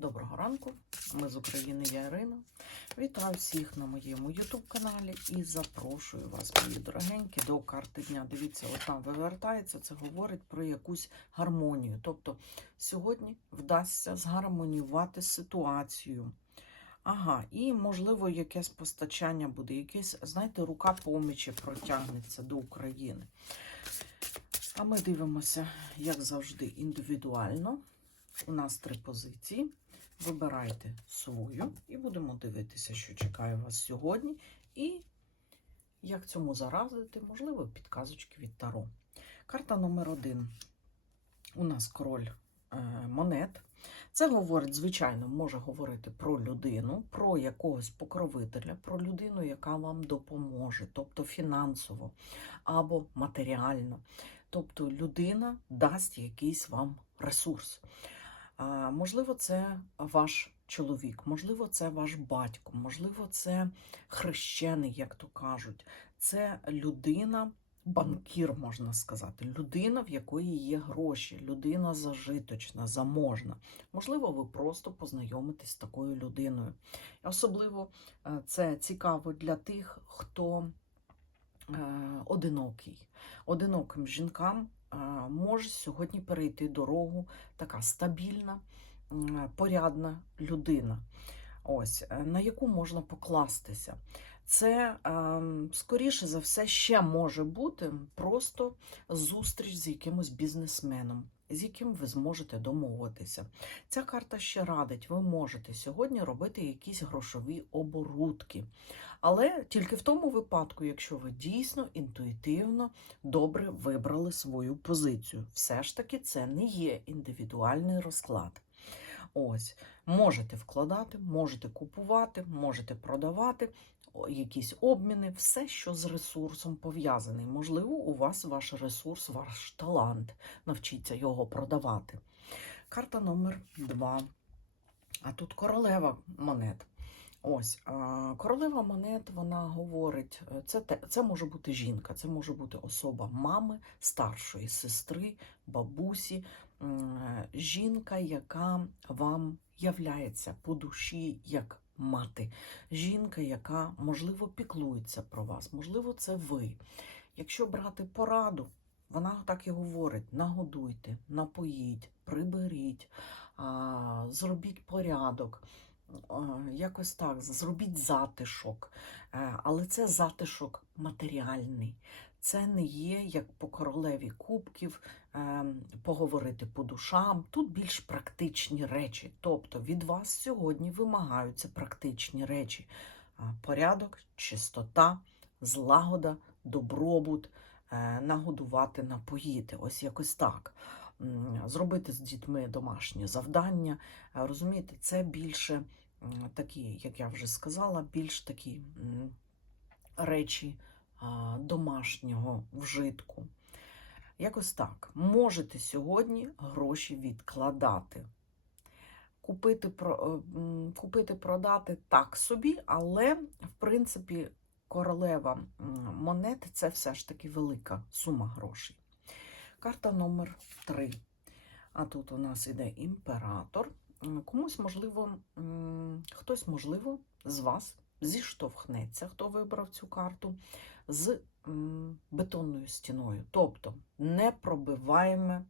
Доброго ранку, ми з України, я Ірина. Вітаю всіх на моєму YouTube каналі і запрошую вас, мої дорогенькі, до карти дня. Дивіться, от там вивертається, це говорить про якусь гармонію. Тобто сьогодні вдасться згармонювати ситуацію. Ага, і можливо якесь постачання буде, якесь, знаєте, рука помічі протягнеться до України. А ми дивимося, як завжди, індивідуально. У нас три позиції. Вибирайте свою і будемо дивитися, що чекає вас сьогодні. І як цьому заразити, можливо, підказочки від Таро. Карта номер один. У нас король е, монет. Це говорить, звичайно, може говорити про людину, про якогось покровителя, про людину, яка вам допоможе, тобто фінансово або матеріально. Тобто людина дасть якийсь вам ресурс. Можливо, це ваш чоловік, можливо, це ваш батько, можливо, це хрещений, як то кажуть. Це людина, банкір, можна сказати, людина, в якої є гроші, людина зажиточна, заможна. Можливо, ви просто познайомитесь з такою людиною. Особливо е, це цікаво для тих, хто одинокий. Одиноким жінкам е, може сьогодні перейти дорогу така стабільна, порядна людина, ось, е, на яку можна покластися. Це, е, скоріше за все, ще може бути просто зустріч з якимось бізнесменом, з яким ви зможете домовитися. Ця карта ще радить, ви можете сьогодні робити якісь грошові оборудки. Але тільки в тому випадку, якщо ви дійсно інтуїтивно добре вибрали свою позицію. Все ж таки, це не є індивідуальний розклад. Ось, можете вкладати, можете купувати, можете продавати, якісь обміни, все, що з ресурсом пов'язаний. Можливо, у вас ваш ресурс, ваш талант. Навчіться його продавати. Карта номер два. А тут королева монет. Ось королева монет, вона говорить, е, це, те- це може бути жінка, це може бути особа мами, старшої сестри, бабусі, е, жінка, яка вам являється по душі як мати. Жінка, яка, можливо, піклується про вас, можливо, це ви. Якщо брати пораду, вона так і говорить: нагодуйте, напоїть, приберіть, зробіть порядок. А, Якось так, зробіть затишок, Е, але це затишок матеріальний. Це не є як по королеві кубків е, поговорити по душам. Тут більш практичні речі. Тобто від вас сьогодні вимагаються практичні речі: порядок, чистота, злагода, добробут, е, нагодувати, напоїти. Ось якось так. Зробити з дітьми домашнє завдання. Е, Розумієте, це більше такі, як я вже сказала, більш такі речі домашнього вжитку. Якось так. Можете сьогодні гроші відкладати. Купити, е, купити продати так собі, але, в принципі, королева монет це все ж таки велика сума грошей. Карта номер 3. А тут у нас іде імператор. Комусь, можливо, хтось, можливо, з вас зіштовхнеться, хто вибрав цю карту, з бетонною стіною. Тобто непробиваємо.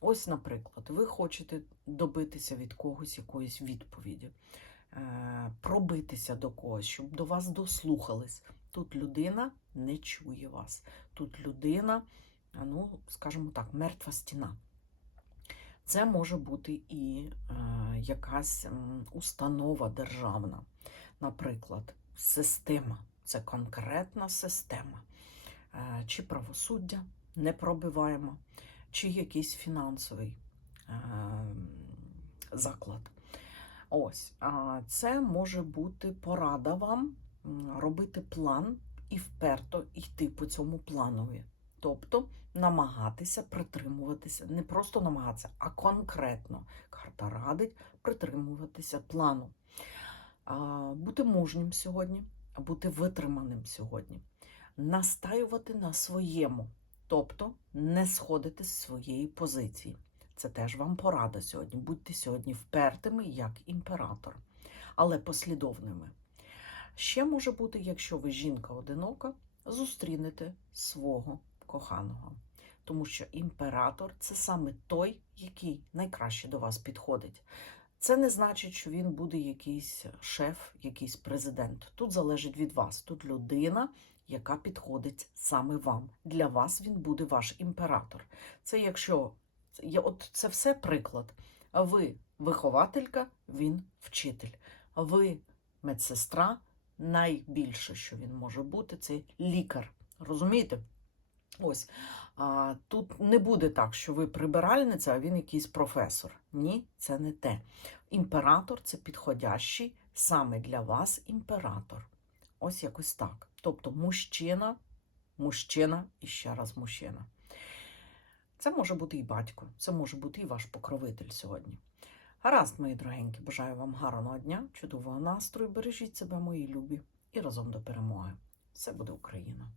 Ось, наприклад, ви хочете добитися від когось якоїсь відповіді, е, пробитися до когось, щоб до вас дослухались. Тут людина не чує вас. Тут людина, ну, скажімо так, мертва стіна. Це може бути і е, якась установа державна, наприклад, система. Це конкретна система. Е, чи правосуддя не пробиваємо, чи якийсь фінансовий е, заклад. Ось, це може бути порада вам робити план і вперто йти по цьому планові. Тобто намагатися притримуватися, не просто намагатися, а конкретно. Карта радить притримуватися плану. Бути мужнім сьогодні, бути витриманим сьогодні, настаювати на своєму, тобто не сходити з своєї позиції. Це теж вам порада сьогодні. Будьте сьогодні впертими як імператор, але послідовними. Ще може бути, якщо ви жінка одинока, зустрінете свого коханого. Тому що імператор це саме той, який найкраще до вас підходить. Це не значить, що він буде якийсь шеф, якийсь президент. Тут залежить від вас. Тут людина, яка підходить саме вам. Для вас він буде ваш імператор. Це якщо от це все приклад. Ви вихователька, він вчитель. Ви медсестра. Найбільше, що він може бути, це лікар. Розумієте? Ось а, тут не буде так, що ви прибиральниця, а він якийсь професор. Ні, це не те. Імператор це підходящий саме для вас імператор. Ось якось так. Тобто мужчина, мужчина і ще раз мужчина. Це може бути і батько, це може бути і ваш покровитель сьогодні. Гаразд, мої дорогенькі, бажаю вам гарного дня, чудового настрою. Бережіть себе, мої любі, і разом до перемоги. Все буде Україна!